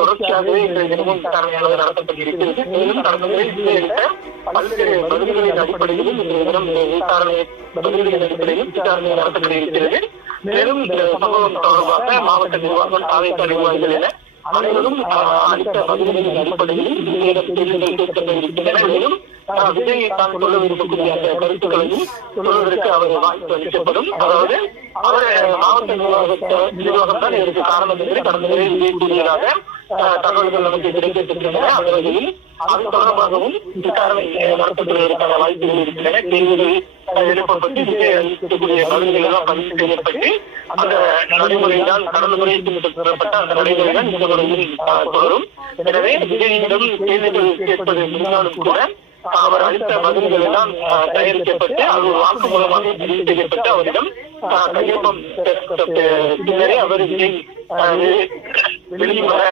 தொடர்ச்சியாகவே இன்றைய தினமும் விசாரணையானது நடத்தப்பட்டிருக்கிறது. மேலும் கடந்த முறை விசாரித்த பல்வேறு பதில்களின் அடிப்படையிலும் இன்றைய தினம் விசாரணை பதில்களின் அடிப்படையிலும் விசாரணை நடத்தப்பட்டிருக்கிறது. மேலும் இந்த சம்பவம் தொடர்பாக மாவட்ட நிர்வாகம், தாவேகா நிர்வாகிகள் என அனைவரும் அளித்த பதில்களின் அடிப்படையில் கேள்விகள் கேட்கப்பட்டிருக்கின்றன. மேலும் விஜய் தான் சொல்ல விரும்பக்கூடிய அந்த கருத்துக்களையும் சொல்வதற்கு அவர் வாய்ப்பு அளிக்கப்படும். அதாவது அவர் மாவட்ட நிர்வாகம் தான் இதற்கு காரணம் என்று கடந்த முறை விஜய் கூறியதாக தகவல்கள் நமக்கு கிடைக்கப்பட்டிருக்கின்றன. அந்த வகையில் அது தொடர்பாகவும் விசாரணை நடத்தப்படுவதற்கான வாய்ப்புகள் இருக்கின்றன. கேள்விகள் எழுப்பப்பட்டு விஜய் அளிக்கக்கூடிய பதில்கள் எல்லாம் பதிவு செய்யப்பட்டு அந்த நடைமுறைதான் கடந்த முறை பின்பற்றப்பட்ட அந்த நடைமுறைதான் இந்த முறையில் தொடரும். எனவே விஜயிடம் கேள்விகள் கேட்பது இருந்தாலும் கூட அவர் அளித்த பதில்கள் எல்லாம் தயாரிக்கப்பட்டு அது வாக்குமூலமாக பதிவு செய்யப்பட்டு அவரிடம் கையொப்பம் பின்னரே அவர் விஜய் வெளியே